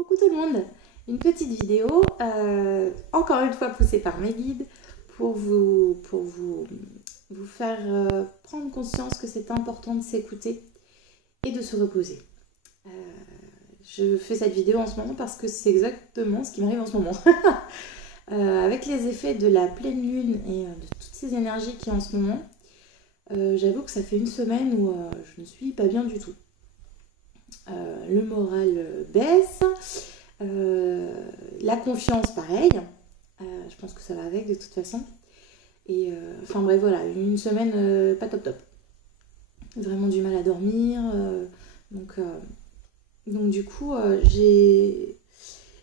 Coucou tout le monde. Une petite vidéo, encore une fois poussée par mes guides, pour vous faire prendre conscience que c'est important de s'écouter et de se reposer. Je fais cette vidéo en ce moment parce que c'est exactement ce qui m'arrive en ce moment. Avec les effets de la pleine lune et de toutes ces énergies qu'il y a en ce moment, j'avoue que ça fait une semaine où je ne suis pas bien du tout. Le moral baisse, la confiance pareil, je pense que ça va avec de toute façon. Et enfin bref, voilà, une semaine pas top top. Vraiment du mal à dormir. Donc du coup, j'ai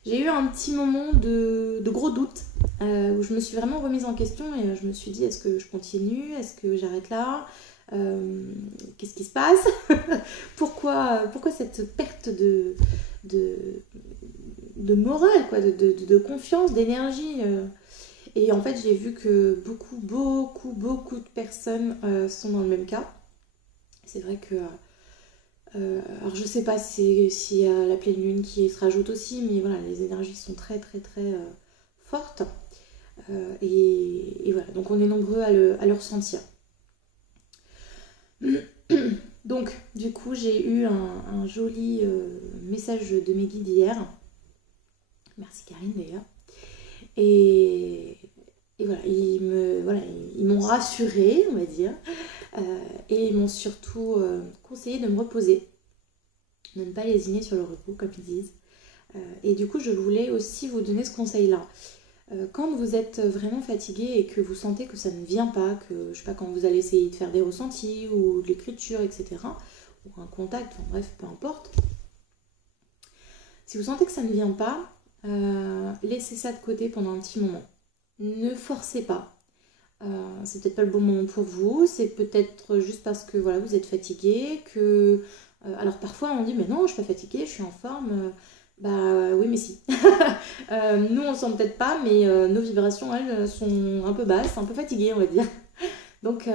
eu un petit moment de gros doute où je me suis vraiment remise en question et je me suis dit, est-ce que je continue? Est-ce que j'arrête là? Qu'est-ce qui se passe? pourquoi cette perte de morale, quoi, de confiance, d'énergie? Et en fait, j'ai vu que beaucoup de personnes sont dans le même cas. C'est vrai que alors je sais pas s'il y a la pleine lune qui se rajoute aussi, mais voilà, les énergies sont très fortes. Et voilà, donc on est nombreux à le ressentir. Donc du coup j'ai eu un joli message de mes guides hier. Merci Karine d'ailleurs. Et voilà, ils m'ont rassurée, on va dire. Et ils m'ont surtout conseillé de me reposer, de ne pas lésiner sur le repos, comme ils disent. Et du coup, je voulais aussi vous donner ce conseil-là. Quand vous êtes vraiment fatigué et que vous sentez que ça ne vient pas, que je sais pas, quand vous allez essayer de faire des ressentis ou de l'écriture, etc., ou un contact, enfin bref, peu importe. Si vous sentez que ça ne vient pas, laissez ça de côté pendant un petit moment. Ne forcez pas. C'est peut-être pas le bon moment pour vous, c'est peut-être juste parce que voilà, vous êtes fatigué, que... alors parfois on dit mais non, je suis pas fatiguée, je suis en forme. Bah oui mais si. Nous on sent peut-être pas, mais nos vibrations elles sont un peu basses, un peu fatiguées on va dire. Donc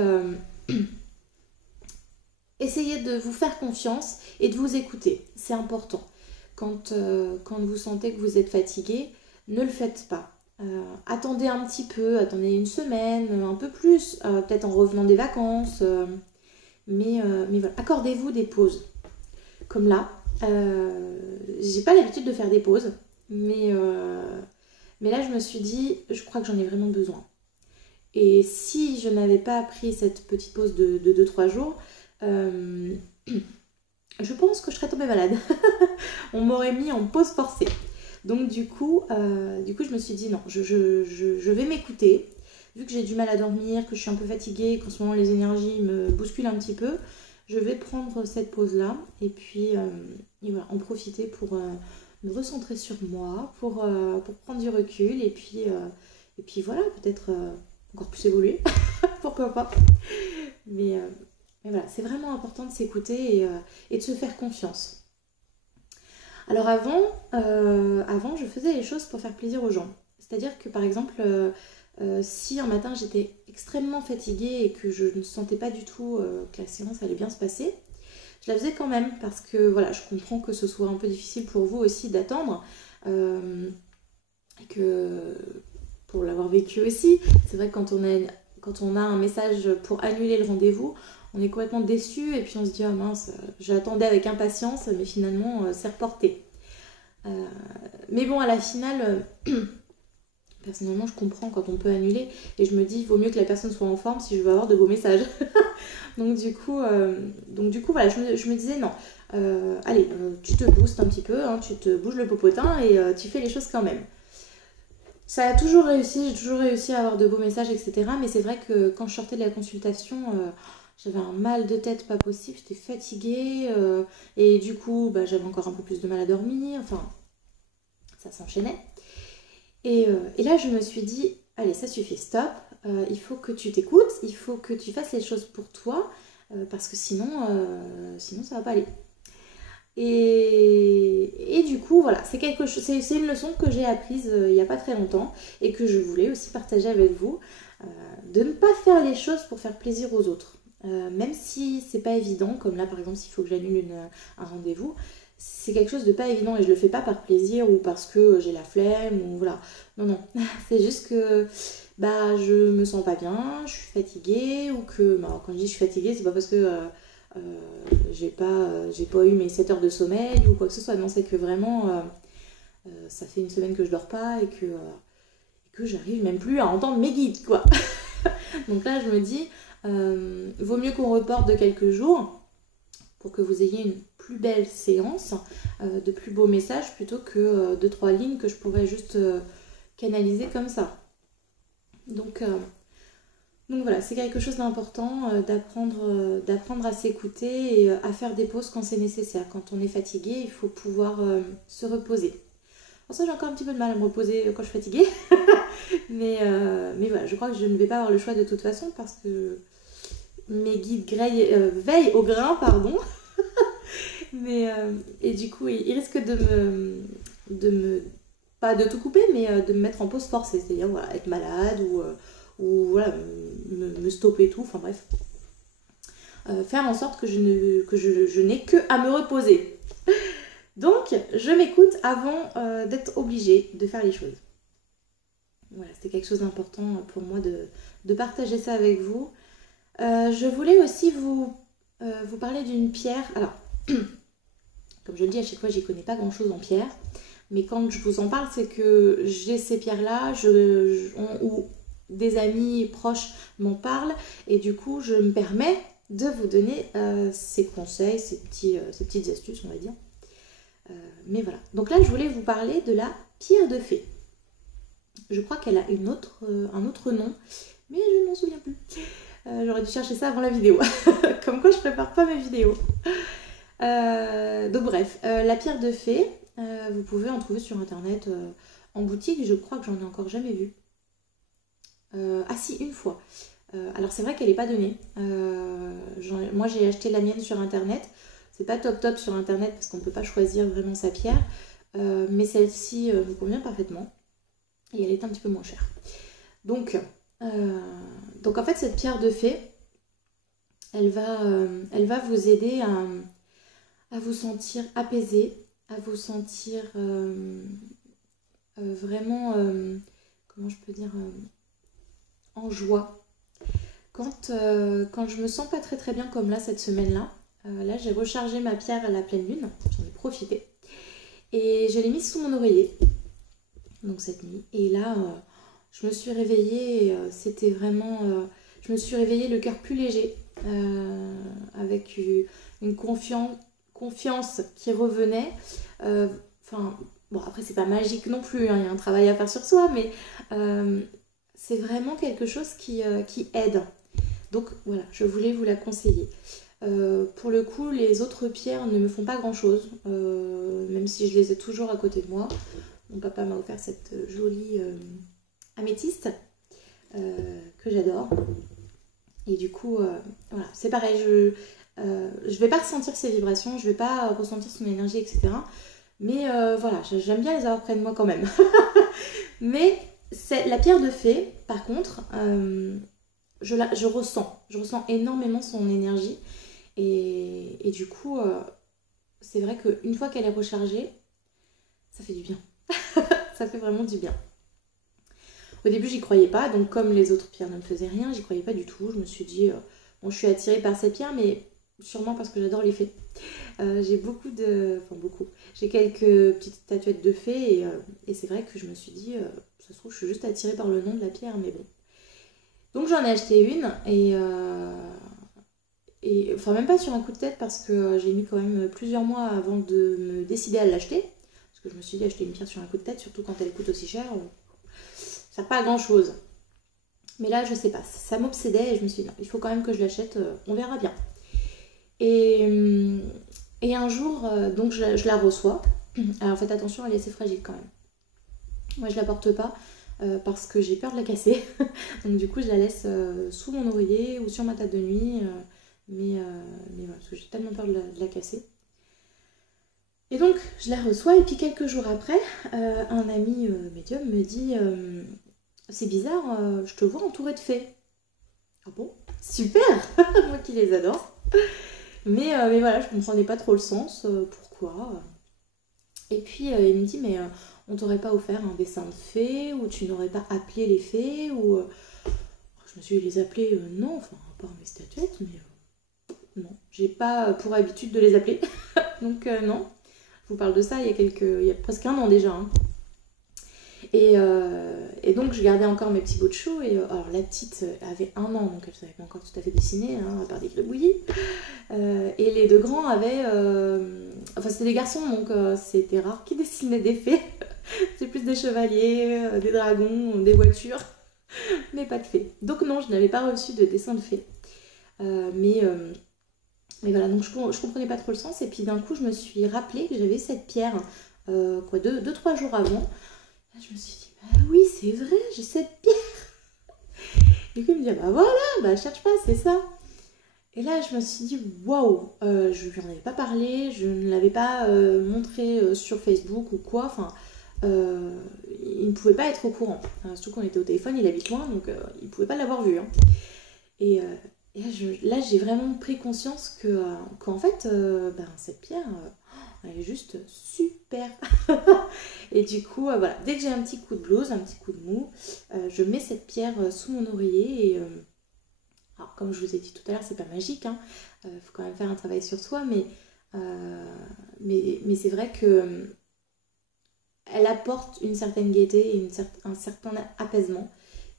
essayez de vous faire confiance et de vous écouter, c'est important. Quand vous sentez que vous êtes fatigué, ne le faites pas. Attendez un petit peu, attendez une semaine, un peu plus, peut-être en revenant des vacances, mais voilà, accordez-vous des pauses. Comme là, j'ai pas l'habitude de faire des pauses, mais là je me suis dit, je crois que j'en ai vraiment besoin. Et si je n'avais pas pris cette petite pause de 2-3 jours, je pense que je serais tombée malade. On m'aurait mis en pause forcée. Donc du coup, je me suis dit non, je vais m'écouter. Vu que j'ai du mal à dormir, que je suis un peu fatiguée, qu'en ce moment les énergies me bousculent un petit peu, je vais prendre cette pause-là et puis voilà, en profiter pour me recentrer sur moi, pour prendre du recul et puis voilà, peut-être encore plus évoluer, pourquoi pas. Mais voilà, c'est vraiment important de s'écouter et de se faire confiance. Alors avant, je faisais les choses pour faire plaisir aux gens. C'est-à-dire que par exemple, si un matin j'étais extrêmement fatiguée et que je ne sentais pas du tout que la séance allait bien se passer, je la faisais quand même parce que voilà, je comprends que ce soit un peu difficile pour vous aussi d'attendre. Et que pour l'avoir vécu aussi, c'est vrai que quand on a un message pour annuler le rendez-vous, on est complètement déçu et puis on se dit « Ah mince, j'attendais avec impatience, mais finalement, c'est reporté. » Mais bon, à la finale, personnellement, je comprends quand on peut annuler et je me dis « Il vaut mieux que la personne soit en forme si je veux avoir de beaux messages. » donc du coup, voilà, je me disais « Non, allez, tu te boostes un petit peu, hein, tu te bouges le popotin et tu fais les choses quand même. » Ça a toujours réussi, j'ai toujours réussi à avoir de beaux messages, etc. Mais c'est vrai que quand je sortais de la consultation... j'avais un mal de tête pas possible, j'étais fatiguée et du coup j'avais encore un peu plus de mal à dormir, enfin ça s'enchaînait. Et là je me suis dit, allez ça suffit, stop, il faut que tu t'écoutes, il faut que tu fasses les choses pour toi parce que sinon ça va pas aller. Et du coup voilà, c'est une leçon que j'ai apprise il n'y a pas très longtemps et que je voulais aussi partager avec vous, de ne pas faire les choses pour faire plaisir aux autres. Même si c'est pas évident, comme là par exemple s'il faut que j'annule un rendez-vous, c'est quelque chose de pas évident et je le fais pas par plaisir ou parce que j'ai la flemme ou voilà. Non, non, c'est juste que bah je me sens pas bien, je suis fatiguée ou que bah, quand je dis je suis fatiguée, c'est pas parce que j'ai pas eu mes 7 heures de sommeil ou quoi que ce soit. Non, c'est que vraiment ça fait une semaine que je dors pas et que j'arrive même plus à entendre mes guides quoi. Donc là je me dis vaut mieux qu'on reporte de quelques jours pour que vous ayez une plus belle séance, de plus beaux messages plutôt que 2-3 lignes que je pourrais juste canaliser comme ça. Donc voilà, c'est quelque chose d'important d'apprendre à s'écouter et à faire des pauses quand c'est nécessaire. Quand on est fatigué, il faut pouvoir se reposer. Pour ça, j'ai encore un petit peu de mal à me reposer quand je suis fatiguée. mais voilà, je crois que je ne vais pas avoir le choix de toute façon parce que mes guides veillent au grain, pardon. Et du coup, ils risquent de me pas de tout couper, mais de me mettre en pause forcée, c'est-à-dire voilà, être malade ou voilà, me stopper tout, enfin bref. Faire en sorte que je n'ai que à me reposer. Donc, je m'écoute avant d'être obligée de faire les choses. Voilà, c'était quelque chose d'important pour moi de partager ça avec vous. Je voulais aussi vous parler d'une pierre. Alors, comme je le dis, à chaque fois, j'y connais pas grand-chose en pierre. Mais quand je vous en parle, c'est que j'ai ces pierres-là, ou des amis proches m'en parlent. Et du coup, je me permets de vous donner ces conseils, ces petites astuces, on va dire. Mais voilà. Donc là, je voulais vous parler de la pierre de fée. Je crois qu'elle a un autre nom, mais je ne m'en souviens plus. J'aurais dû chercher ça avant la vidéo. Comme quoi, je prépare pas mes vidéos. Donc bref, la pierre de fée, vous pouvez en trouver sur internet en boutique. Je crois que j'en ai encore jamais vu. Ah si, une fois. Alors c'est vrai qu'elle n'est pas donnée. Moi j'ai acheté la mienne sur internet. C'est pas top sur internet parce qu'on ne peut pas choisir vraiment sa pierre. Mais celle-ci me convient parfaitement. Et elle est un petit peu moins chère. Donc en fait cette pierre de fée, elle va vous aider à vous sentir apaisé, à vous sentir vraiment, comment je peux dire, en joie. Quand je me sens pas très bien comme là cette semaine-là, là j'ai rechargé ma pierre à la pleine lune, j'en ai profité. Et je l'ai mise sous mon oreiller, donc cette nuit. Et là, je me suis réveillée, et, c'était vraiment... je me suis réveillée le cœur plus léger, avec une confiance qui revenait. Bon après c'est pas magique non plus, hein, il y a un travail à faire sur soi, mais c'est vraiment quelque chose qui aide. Donc voilà, je voulais vous la conseiller. Pour le coup, les autres pierres ne me font pas grand chose, même si je les ai toujours à côté de moi. Mon papa m'a offert cette jolie améthyste que j'adore. Et du coup, voilà, c'est pareil, je vais pas ressentir ses vibrations, je vais pas ressentir son énergie, etc. Mais voilà, j'aime bien les avoir près de moi quand même. Mais la pierre de fée, par contre, je ressens énormément son énergie. Et du coup, c'est vrai qu'une fois qu'elle est rechargée, ça fait du bien. Ça fait vraiment du bien. Au début, j'y croyais pas, donc comme les autres pierres ne me faisaient rien, j'y croyais pas du tout. Je me suis dit, bon, je suis attirée par cette pierre, mais sûrement parce que j'adore les fées. J'ai j'ai quelques petites statuettes de fées, et c'est vrai que je me suis dit, ça se trouve, je suis juste attirée par le nom de la pierre, mais bon. Donc j'en ai acheté une, et enfin même pas sur un coup de tête, parce que j'ai mis quand même plusieurs mois avant de me décider à l'acheter. Parce que je me suis dit, acheter une pierre sur un coup de tête, surtout quand elle coûte aussi cher, ça sert pas à grand chose. Mais là, je sais pas, ça m'obsédait et je me suis dit, non, il faut quand même que je l'achète, on verra bien. Et un jour, donc je la reçois. Alors faites attention, elle est assez fragile quand même. Moi, je la porte pas parce que j'ai peur de la casser. Donc du coup, je la laisse sous mon oreiller ou sur ma table de nuit. Mais voilà, parce que j'ai tellement peur de la casser. Et donc, je la reçois et puis quelques jours après, un ami médium me dit c'est bizarre, je te vois entourée de fées. Ah bon? Super. Moi qui les adore. Mais voilà, je comprenais pas trop le sens. Pourquoi? Et puis il me dit, mais on t'aurait pas offert un dessin de fées, ou tu n'aurais pas appelé les fées, ou... Je me suis dit, les appeler, non, enfin, à part mes statuettes, mais non, j'ai pas pour habitude de les appeler, donc non. Je vous parle de ça il y a presque un an déjà, hein. Et donc je gardais encore mes petits bouts de chou. Et alors la petite avait 1 an, donc elle savait pas encore tout à fait dessiner, hein, à part des gribouillis. Et les 2 grands avaient... enfin c'était des garçons, donc c'était rare qu'ils dessinaient des fées. C'est plus des chevaliers, des dragons, des voitures, mais pas de fées. Donc non, je n'avais pas reçu de dessin de fées. Mais voilà, donc je comprenais pas trop le sens. Et puis d'un coup, je me suis rappelé que j'avais cette pierre, 2-3 jours avant. Là, je me suis dit, bah oui, c'est vrai, j'ai cette pierre. Du coup, il me dit, bah voilà, bah cherche pas, c'est ça. Et là, je me suis dit, waouh, je lui en avais pas parlé, je ne l'avais pas montré sur Facebook ou quoi. Enfin, il ne pouvait pas être au courant. Surtout qu'on était au téléphone, il habite loin, donc il ne pouvait pas l'avoir vu, hein. Et là, j'ai vraiment pris conscience qu'en fait, cette pierre, elle est juste super. Et du coup, voilà, dès que j'ai un petit coup de blues, un petit coup de mou, je mets cette pierre sous mon oreiller. Et alors, comme je vous ai dit tout à l'heure, c'est pas magique, hein. Faut quand même faire un travail sur soi, mais c'est vrai que elle apporte une certaine gaieté et un certain apaisement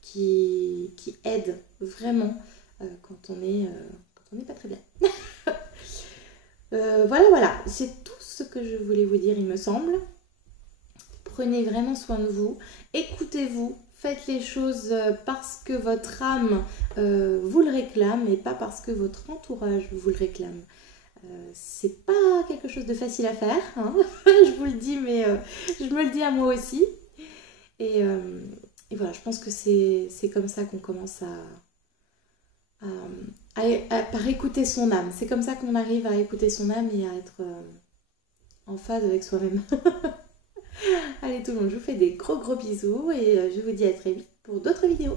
qui aide vraiment quand on est pas très bien. Voilà, c'est tout ce que je voulais vous dire, il me semble. Prenez vraiment soin de vous, écoutez-vous, faites les choses parce que votre âme vous le réclame et pas parce que votre entourage vous le réclame. C'est pas quelque chose de facile à faire, hein. Je vous le dis, mais je me le dis à moi aussi. Et voilà, je pense que c'est comme ça qu'on commence par écouter son âme. C'est comme ça qu'on arrive à écouter son âme et à être en phase avec soi-même. Allez tout le monde, je vous fais des gros bisous et je vous dis à très vite pour d'autres vidéos.